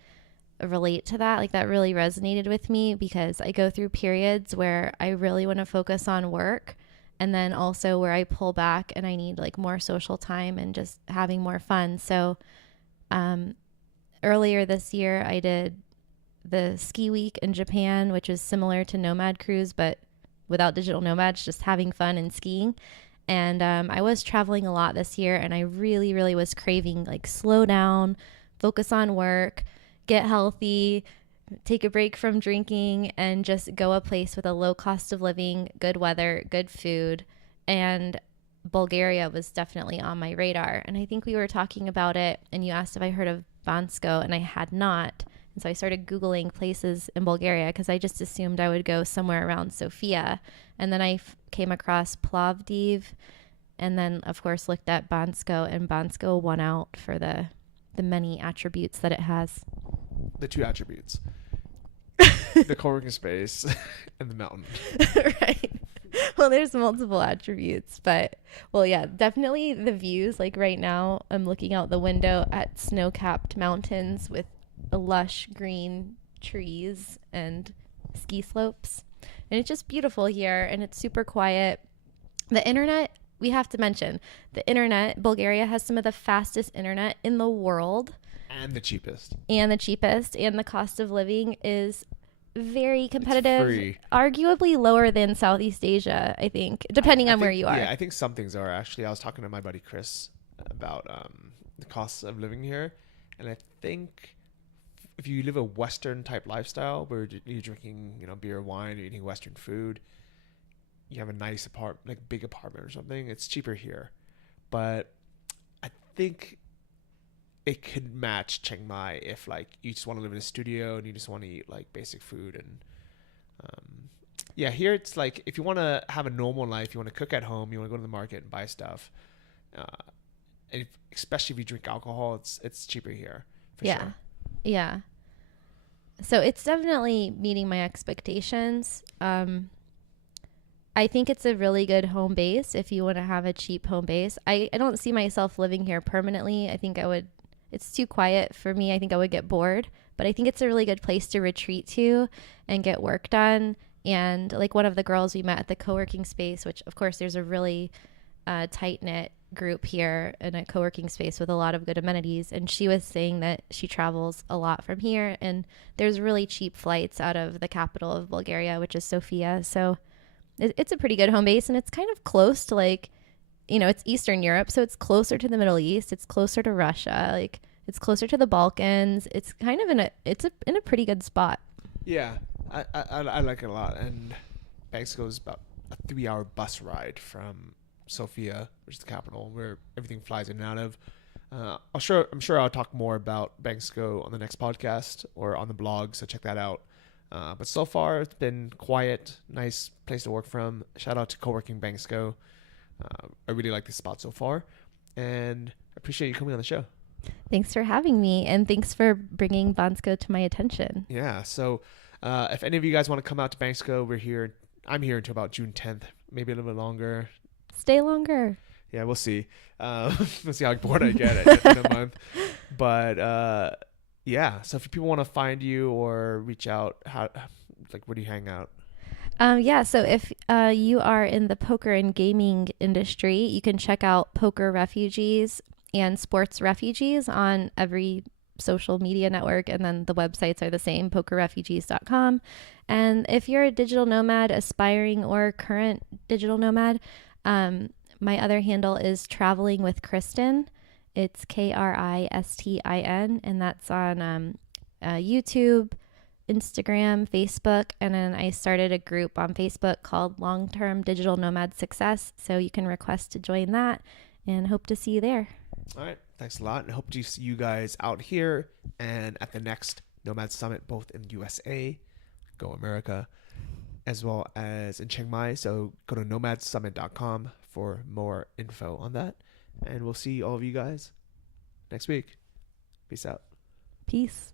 relate to that. Like that really resonated with me, because I go through periods where I really want to focus on work, and then also where I pull back and I need like more social time and just having more fun. So earlier this year, I did the ski week in Japan, which is similar to Nomad Cruise, but without digital nomads, just having fun and skiing. And I was traveling a lot this year, and I really, really was craving like slow down, focus on work, get healthy, take a break from drinking, and just go a place with a low cost of living, good weather, good food. And Bulgaria was definitely on my radar. And I think we were talking about it, and you asked if I heard of Bansko, and I had not. And so I started Googling places in Bulgaria because I just assumed I would go somewhere around Sofia. And then I came across Plovdiv, and then, of course, looked at Bansko, and Bansko won out for the many attributes that it has. The 2 attributes. The co-working space and the mountain. Right. Well, there's multiple attributes, but well, yeah, definitely the views. Like right now, I'm looking out the window at snow-capped mountains with lush green trees and ski slopes. And it's just beautiful here, and it's super quiet. The internet, we have to mention, the internet, Bulgaria has some of the fastest internet in the world. And the cheapest. And the cost of living is very competitive. It's free. Arguably lower than Southeast Asia, I think, depending on where you are. Yeah, I think some things are actually. I was talking to my buddy Chris about the costs of living here, and I think if you live a Western type lifestyle where you're drinking, beer or wine, you're eating Western food, you have a nice apartment, like big apartment or something, it's cheaper here. But I think it could match Chiang Mai if like you just want to live in a studio and you just want to eat like basic food. And here it's like if you want to have a normal life, you want to cook at home, you want to go to the market and buy stuff, and especially if you drink alcohol, it's cheaper here for sure. Yeah. So it's definitely meeting my expectations. I think it's a really good home base if you want to have a cheap home base. I don't see myself living here permanently. I think it's too quiet for me. I think I would get bored, but I think it's a really good place to retreat to and get work done. And like one of the girls we met at the co-working space, which of course there's a really tight-knit group here in a co-working space with a lot of good amenities, and she was saying that she travels a lot from here, and there's really cheap flights out of the capital of Bulgaria, which is Sofia. So it's a pretty good home base, and it's kind of close to, like, you know, it's Eastern Europe, so it's closer to the Middle East, it's closer to Russia, like it's closer to the Balkans. It's kind of in a pretty good spot. Yeah, I like it a lot. And Bansko is about a 3-hour bus ride from Sofia, which is the capital, where everything flies in and out of. I'm sure I'll talk more about Bansko on the next podcast or on the blog, so check that out. But so far, it's been quiet, nice place to work from. Shout out to Co-working Bansko. I really like this spot so far, and I appreciate you coming on the show. Thanks for having me, and thanks for bringing Bansko to my attention. Yeah, so if any of you guys want to come out to Bansko, we're here. I'm here until about June 10th, maybe a little bit longer. Stay longer. Yeah, we'll see. We'll see how bored I get at the end of the month. But yeah, so if people want to find you or reach out, where do you hang out? Yeah, so if you are in the poker and gaming industry, you can check out Poker Refugees and Sports Refugees on every social media network, and then the websites are the same, pokerrefugees.com. And if you're a digital nomad, aspiring or current digital nomad, my other handle is Traveling with Kristin. It's Kristin, and that's on YouTube, Instagram, Facebook, and then I started a group on Facebook called Long-Term Digital Nomad Success, so you can request to join that, and hope to see you there. All right, thanks a lot, and hope to see you guys out here and at the next Nomad Summit, both in USA, Go America, as well as in Chiang Mai. So go to nomadsummit.com for more info on that, and we'll see all of you guys next week. Peace out. Peace.